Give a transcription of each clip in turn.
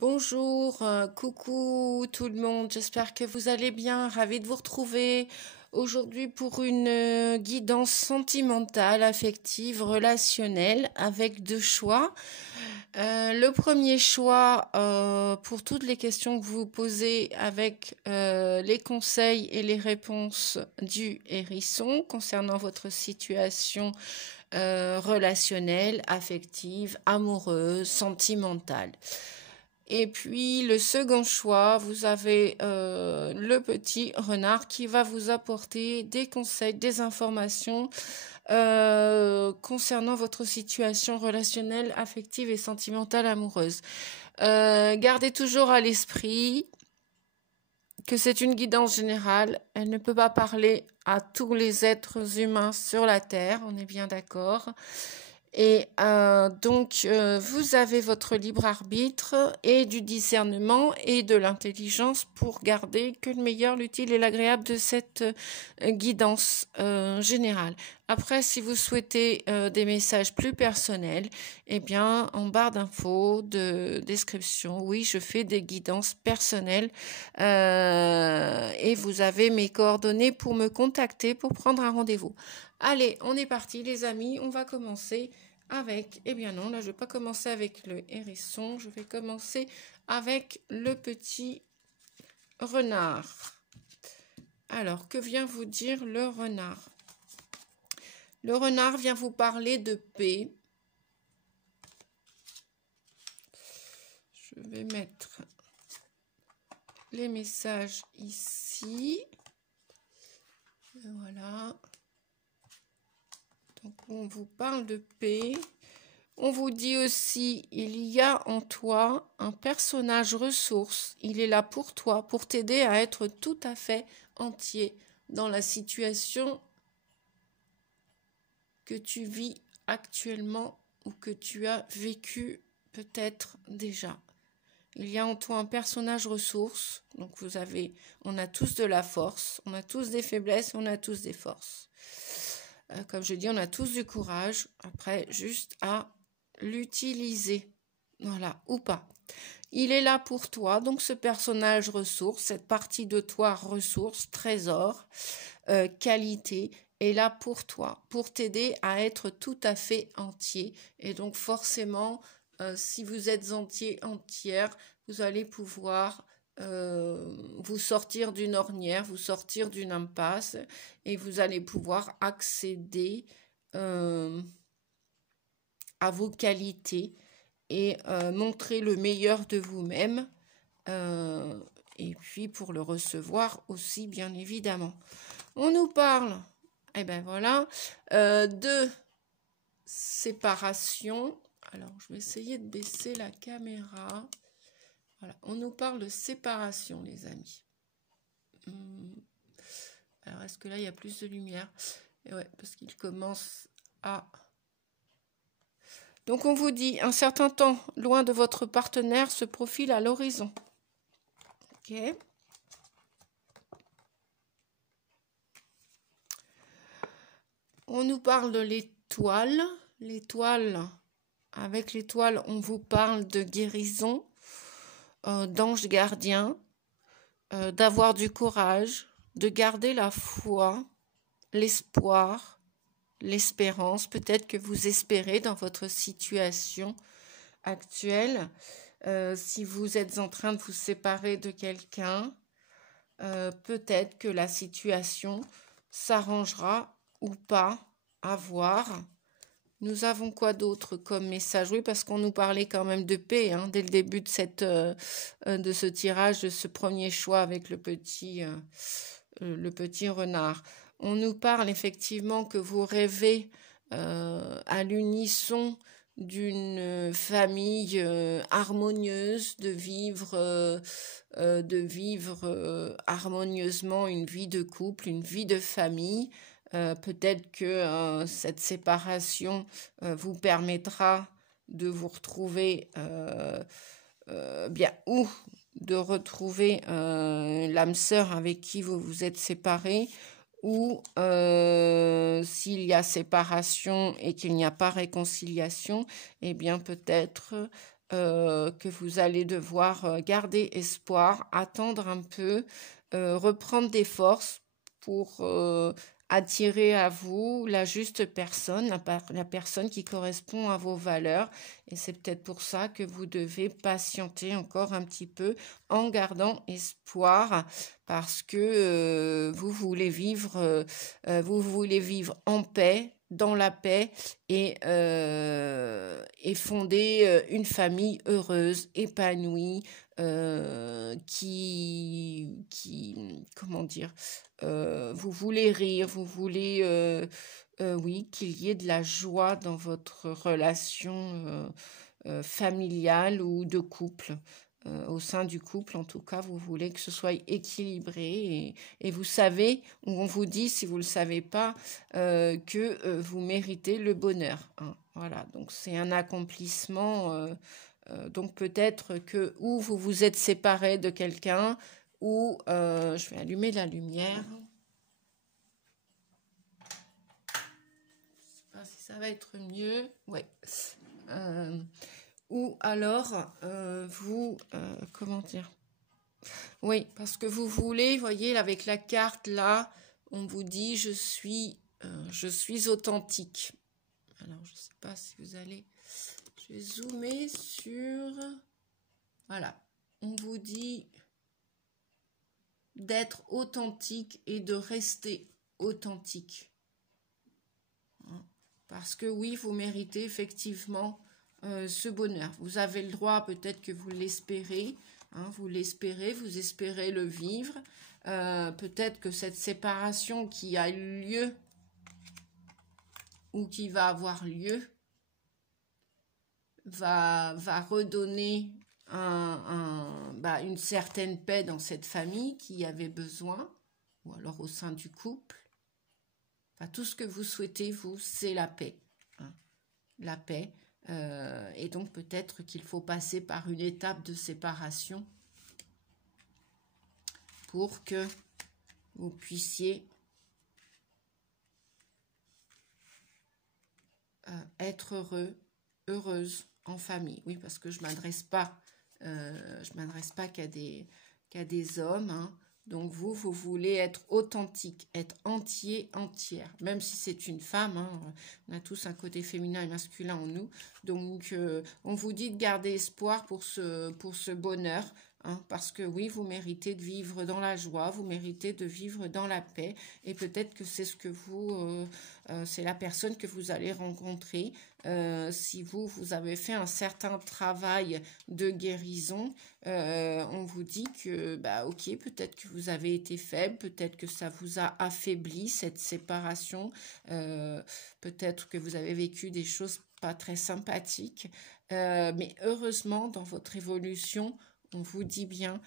Bonjour, coucou tout le monde, j'espère que vous allez bien, ravie de vous retrouver aujourd'hui pour une guidance sentimentale, affective, relationnelle avec deux choix. Le premier choix pour toutes les questions que vous vous posez avec les conseils et les réponses du hérisson concernant votre situation relationnelle, affective, amoureuse, sentimentale. Et puis le second choix, vous avez le petit renard qui va vous apporter des conseils, des informations concernant votre situation relationnelle, affective et sentimentale amoureuse. Gardez toujours à l'esprit que c'est une guidance générale. Elle ne peut pas parler à tous les êtres humains sur la Terre, on est bien d'accord. Et donc, vous avez votre libre arbitre et du discernement et de l'intelligence pour garder que le meilleur, l'utile et l'agréable de cette guidance générale. Après, si vous souhaitez des messages plus personnels, eh bien, en barre d'infos, de description, oui, je fais des guidances personnelles et vous avez mes coordonnées pour me contacter, pour prendre un rendez-vous. Allez, on est parti les amis, on va commencer avec, eh bien non, là je vais pas commencer avec le hérisson, je vais commencer avec le petit renard. Alors, que vient vous dire le renard? Le renard vient vous parler de paix. Je vais mettre les messages ici. Voilà. Donc, on vous parle de paix. On vous dit aussi, il y a en toi un personnage ressource. Il est là pour toi, pour t'aider à être tout à fait entier dans la situation que tu vis actuellement ou que tu as vécu peut-être déjà. Il y a en toi un personnage ressource. Donc on a tous de la force, on a tous des faiblesses, on a tous des forces. Comme je dis, on a tous du courage. Après, juste à l'utiliser. Voilà, ou pas. Il est là pour toi. Donc, ce personnage ressource, cette partie de toi ressource, trésor, qualité, est là pour toi, pour t'aider à être tout à fait entier. Et donc, forcément, si vous êtes entier, entière, vous allez pouvoir vous sortir d'une ornière, vous sortir d'une impasse et vous allez pouvoir accéder à vos qualités et montrer le meilleur de vous-même et puis pour le recevoir aussi bien évidemment. On nous parle, eh ben voilà, de séparation. Alors je vais essayer de baisser la caméra. Voilà, on nous parle de séparation, les amis. Alors, est-ce que là, il y a plus de lumière? Et ouais, parce qu'il commence à... Donc, on vous dit, un certain temps loin de votre partenaire se profile à l'horizon. Ok. On nous parle de l'étoile. L'étoile, avec l'étoile, on vous parle de guérison, d'ange gardien, d'avoir du courage, de garder la foi, l'espoir, l'espérance. Peut-être que vous espérez dans votre situation actuelle. Si vous êtes en train de vous séparer de quelqu'un, peut-être que la situation s'arrangera ou pas, à voir. Nous avons quoi d'autre comme message? Oui, parce qu'on nous parlait quand même de paix dès le début de ce tirage, de ce premier choix avec le petit renard. On nous parle effectivement que vous rêvez à l'unisson d'une famille harmonieuse, de vivre harmonieusement une vie de couple, une vie de famille. Peut-être que cette séparation vous permettra de vous retrouver bien ou de retrouver l'âme sœur avec qui vous vous êtes séparés, ou s'il y a séparation et qu'il n'y a pas réconciliation, eh bien peut-être que vous allez devoir garder espoir, attendre un peu, reprendre des forces pour attirer à vous la juste personne, la personne qui correspond à vos valeurs. Et c'est peut-être pour ça que vous devez patienter encore un petit peu en gardant espoir, parce que vous voulez vivre en paix, dans la paix, et fonder une famille heureuse, épanouie, comment dire, vous voulez rire, vous voulez, oui, qu'il y ait de la joie dans votre relation familiale ou de couple. Au sein du couple, en tout cas, vous voulez que ce soit équilibré, et vous savez, ou on vous dit, si vous ne le savez pas, que vous méritez le bonheur, hein. Voilà, donc c'est un accomplissement. Donc peut-être que ou vous vous êtes séparé de quelqu'un, ou je vais allumer la lumière. Je sais pas si ça va être mieux. Ouais. Ou alors vous, comment dire? Oui, parce que vous voulez, voyez, avec la carte là, on vous dit je suis authentique. Alors je sais pas si vous allez, je vais zoomer sur, voilà, on vous dit d'être authentique et de rester authentique. Parce que oui, vous méritez effectivement ce bonheur. Vous avez le droit, peut-être que vous l'espérez, hein, vous espérez le vivre. Peut-être que cette séparation qui a eu lieu ou qui va avoir lieu va redonner une certaine paix dans cette famille qui avait besoin, ou alors au sein du couple. Enfin, tout ce que vous souhaitez, vous, c'est la paix, hein, la paix. Et donc peut-être qu'il faut passer par une étape de séparation pour que vous puissiez être heureux, heureuse en famille. Oui, parce que je m'adresse pas qu'à des hommes, hein. Donc vous voulez être authentique, être entier, entière, même si c'est une femme, hein. On a tous un côté féminin et masculin en nous. Donc on vous dit de garder espoir pour ce bonheur, hein, parce que oui, vous méritez de vivre dans la joie, vous méritez de vivre dans la paix, et peut-être que c'est c'est la personne que vous allez rencontrer. Si vous avez fait un certain travail de guérison, on vous dit que, ok, peut-être que vous avez été faible, peut-être que ça vous a affaibli, cette séparation, peut-être que vous avez vécu des choses pas très sympathiques, mais heureusement, dans votre évolution, on vous dit bien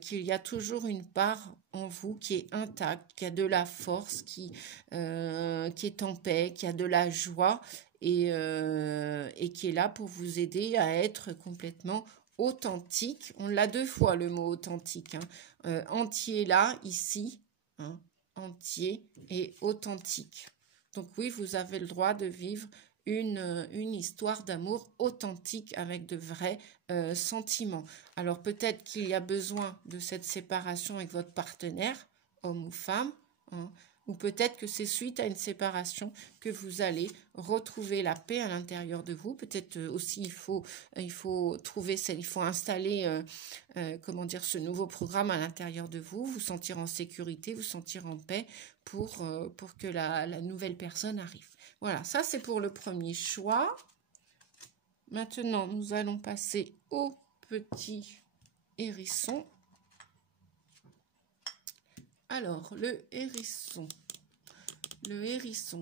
qu'il y a toujours une part en vous qui est intacte, qui a de la force, qui est en paix, qui a de la joie, et qui est là pour vous aider à être complètement authentique. On l'a 2 fois, le mot authentique, hein. Entier là, ici, hein, entier et authentique. Donc oui, vous avez le droit de vivre une histoire d'amour authentique avec de vrais sentiments. Alors peut-être qu'il y a besoin de cette séparation avec votre partenaire, homme ou femme, hein, ou peut-être que c'est suite à une séparation que vous allez retrouver la paix à l'intérieur de vous. Peut-être aussi il faut installer ce nouveau programme à l'intérieur de vous, vous sentir en sécurité, vous sentir en paix pour que la nouvelle personne arrive. Voilà, ça c'est pour le premier choix. Maintenant, nous allons passer au petit hérisson. Alors, le hérisson,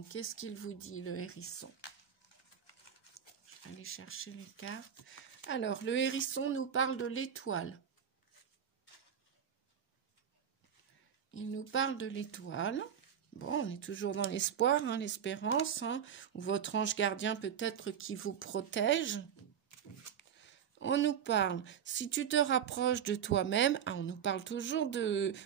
qu'est-ce qu'il vous dit, le hérisson? Je vais aller chercher les cartes. Alors, le hérisson nous parle de l'étoile. Il nous parle de l'étoile. Bon, on est toujours dans l'espoir, hein, l'espérance, hein, ou votre ange gardien peut-être qui vous protège. On nous parle, si tu te rapproches de toi-même, on nous parle toujours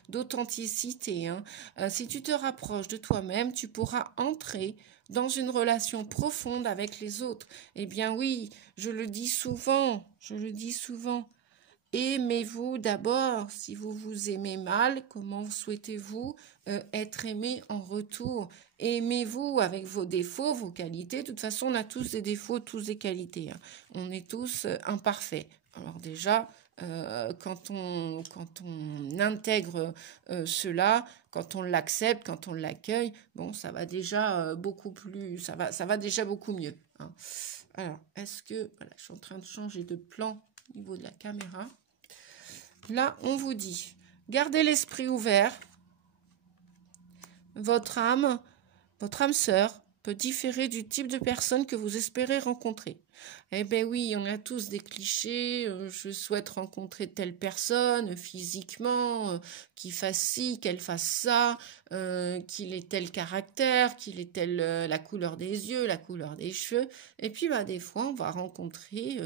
d'authenticité, hein. Si tu te rapproches de toi-même, tu pourras entrer dans une relation profonde avec les autres. Eh bien oui, je le dis souvent. Aimez-vous d'abord. Si vous vous aimez mal, comment souhaitez-vous être aimé en retour? Aimez-vous avec vos défauts, vos qualités. De toute façon, on a tous des défauts, tous des qualités, hein. On est tous imparfaits. Alors déjà, quand on intègre cela, quand on l'accepte, quand on l'accueille, bon, ça va déjà beaucoup plus, ça va déjà beaucoup mieux, hein. Alors, est-ce que, voilà, je suis en train de changer de plan au niveau de la caméra. Là, on vous dit, gardez l'esprit ouvert. Votre âme sœur peut différer du type de personne que vous espérez rencontrer. Eh bien oui, on a tous des clichés. Je souhaite rencontrer telle personne physiquement, qu'il fasse ci, qu'elle fasse ça, qu'il ait tel caractère, qu'il ait telle la couleur des yeux, la couleur des cheveux. Et puis des fois, on va rencontrer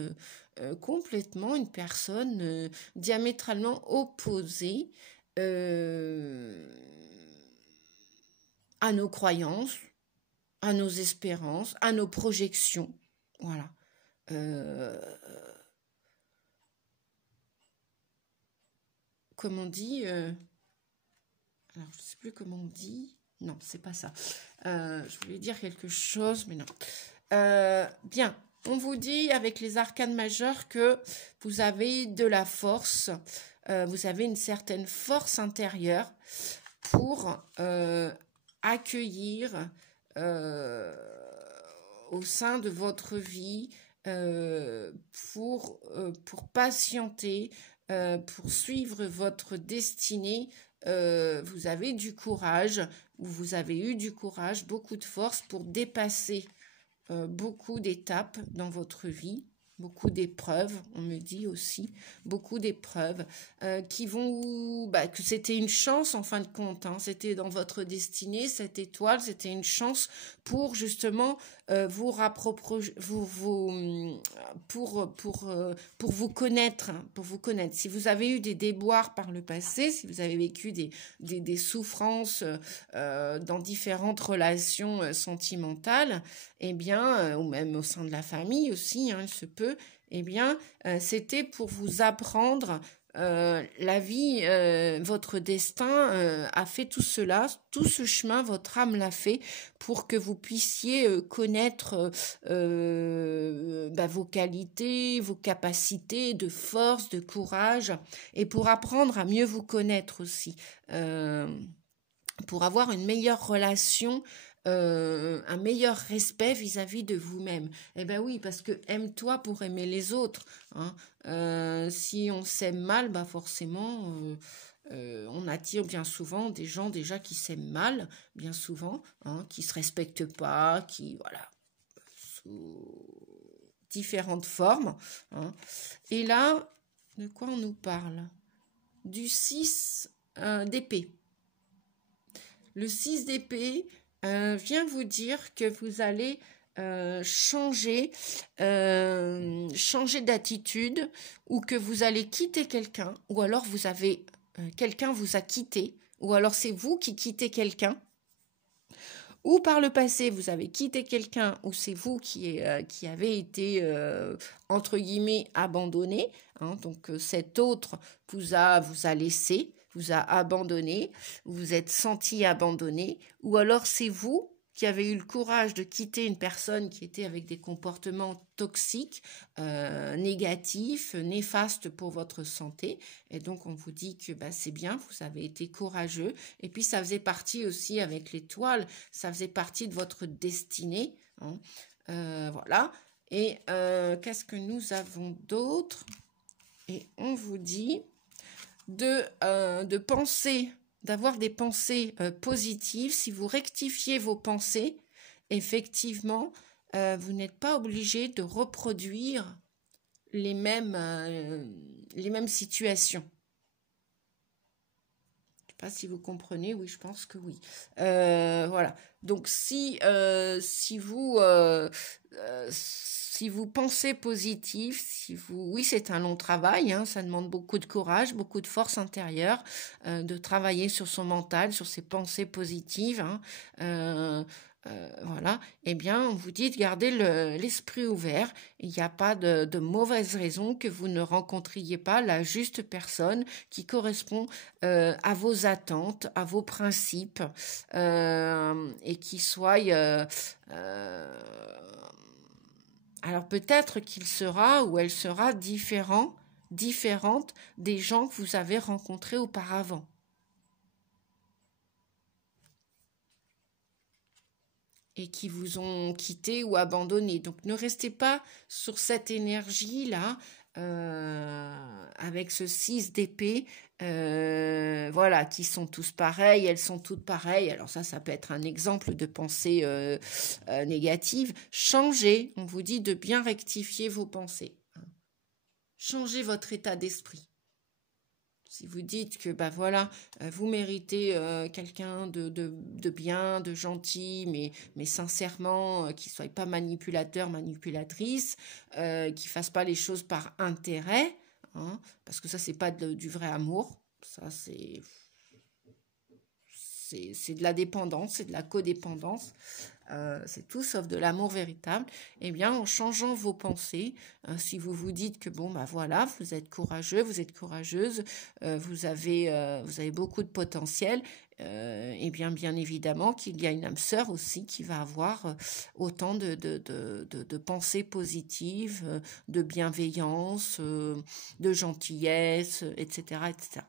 complètement une personne diamétralement opposée à nos croyances, à nos espérances, à nos projections. Voilà. Comme on dit, alors je ne sais plus comment on dit. Non, c'est pas ça. Je voulais dire quelque chose, mais non. Bien, on vous dit avec les arcanes majeures que vous avez de la force, vous avez une certaine force intérieure pour accueillir au sein de votre vie, pour patienter, pour suivre votre destinée. Vous avez du courage, ou vous avez eu du courage, beaucoup de force pour dépasser beaucoup d'étapes dans votre vie, beaucoup d'épreuves, on me dit aussi, beaucoup d'épreuves qui vont, que c'était une chance en fin de compte, hein, c'était dans votre destinée, cette étoile, c'était une chance pour justement vous rapprocher, pour vous connaître, hein, pour vous connaître. Si vous avez eu des déboires par le passé, si vous avez vécu des souffrances dans différentes relations sentimentales, eh bien, ou même au sein de la famille aussi, hein, il se peut, eh bien, c'était pour vous apprendre la vie, votre destin a fait tout cela, tout ce chemin, votre âme l'a fait pour que vous puissiez connaître vos qualités, vos capacités de force, de courage, et pour apprendre à mieux vous connaître aussi, pour avoir une meilleure relation, un meilleur respect vis-à-vis de vous-même. Eh bien oui, parce que aime-toi pour aimer les autres, hein. Si on s'aime mal, forcément, on attire bien souvent des gens déjà qui s'aiment mal, bien souvent, hein, qui se respectent pas, qui, voilà, sous différentes formes, hein. Et là, de quoi on nous parle? Du 6 d'épée. Le 6 d'épée vient vous dire que vous allez changer d'attitude, ou que vous allez quitter quelqu'un, ou alors vous avez quelqu'un vous a quitté, ou alors c'est vous qui quittez quelqu'un, ou par le passé vous avez quitté quelqu'un, ou c'est vous qui avez été entre guillemets abandonné, hein, donc cet autre vous a laissé, vous a abandonné, vous vous êtes senti abandonné, ou alors c'est vous qui avez eu le courage de quitter une personne qui était avec des comportements toxiques, négatifs, néfastes pour votre santé. Et donc on vous dit que c'est bien, vous avez été courageux. Et puis ça faisait partie aussi avec l'étoile, ça faisait partie de votre destinée, hein. Voilà. Et qu'est-ce que nous avons d'autre? Et on vous dit de penser, d'avoir des pensées positives. Si vous rectifiez vos pensées, effectivement, vous n'êtes pas obligé de reproduire les mêmes situations. Je ne sais pas si vous comprenez, oui, je pense que oui. Voilà. Donc, si vous pensez positif, oui, c'est un long travail, hein, ça demande beaucoup de courage, beaucoup de force intérieure, de travailler sur son mental, sur ses pensées positives, hein, voilà, eh bien, on vous dit de garder l'esprit ouvert. Il n'y a pas de mauvaise raison que vous ne rencontriez pas la juste personne qui correspond à vos attentes, à vos principes, et qui soit... alors peut-être qu'il sera ou elle sera différente des gens que vous avez rencontrés auparavant. Et qui vous ont quitté ou abandonné. Donc ne restez pas sur cette énergie-là, avec ce 6 d'épée, voilà, qui sont tous pareils, elles sont toutes pareilles. Alors ça peut être un exemple de pensée négative. Changez, on vous dit de bien rectifier vos pensées. Changez votre état d'esprit. Si vous dites que bah voilà, vous méritez quelqu'un de bien, de gentil, mais sincèrement, qui ne soit pas manipulateur, manipulatrice, qui ne fasse pas les choses par intérêt, hein, parce que ça, c'est pas du vrai amour. Ça, c'est de la dépendance, c'est de la codépendance. C'est tout sauf de l'amour véritable. Eh bien, en changeant vos pensées, si vous vous dites que bon, bah voilà, vous êtes courageux, vous êtes courageuse, vous avez beaucoup de potentiel, eh bien évidemment qu'il y a une âme sœur aussi qui va avoir autant de pensées positives, de bienveillance, de gentillesse, etc., etc.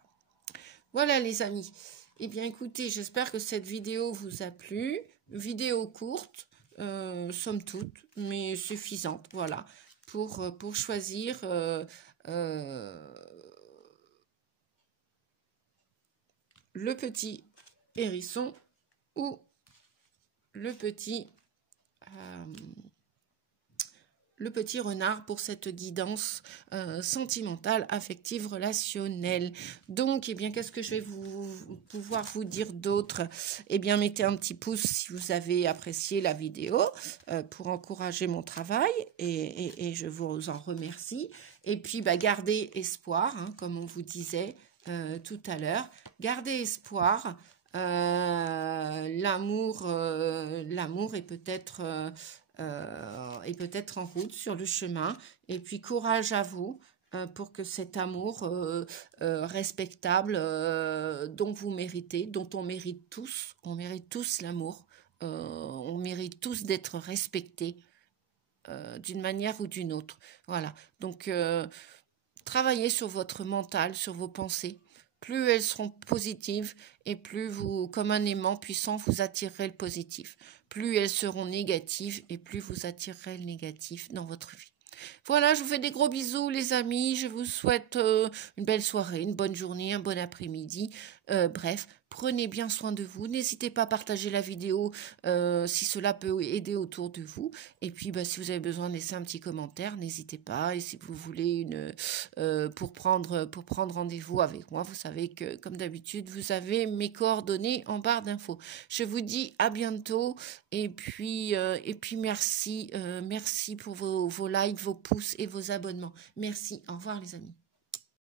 Voilà les amis. Eh bien écoutez, j'espère que cette vidéo vous a plu. Vidéo courte, somme toute, mais suffisante, voilà, pour choisir le petit hérisson ou le petit renard pour cette guidance sentimentale, affective, relationnelle. Donc, eh bien, qu'est-ce que je vais pouvoir vous dire d'autre? Eh bien, mettez un petit pouce si vous avez apprécié la vidéo pour encourager mon travail et je vous en remercie. Et puis, bah, gardez espoir, hein, comme on vous disait tout à l'heure. Gardez espoir. L'amour est peut-être en route sur le chemin. Et puis courage à vous pour que cet amour respectable dont vous méritez, dont on mérite tous l'amour, on mérite tous d'être respectés d'une manière ou d'une autre. Voilà, donc travaillez sur votre mental, sur vos pensées. Plus elles seront positives et plus vous, comme un aimant puissant, vous attirerez le positif. Plus elles seront négatives et plus vous attirerez le négatif dans votre vie. Voilà, je vous fais des gros bisous les amis. Je vous souhaite une belle soirée, une bonne journée, un bon après-midi. Bref, prenez bien soin de vous. N'hésitez pas à partager la vidéo si cela peut aider autour de vous. Et puis, bah, si vous avez besoin de laisser un petit commentaire, n'hésitez pas. Et si vous voulez pour prendre rendez-vous avec moi, vous savez que, comme d'habitude, vous avez mes coordonnées en barre d'infos. Je vous dis à bientôt. Et puis merci pour vos likes, vos pouces et vos abonnements. Merci. Au revoir les amis.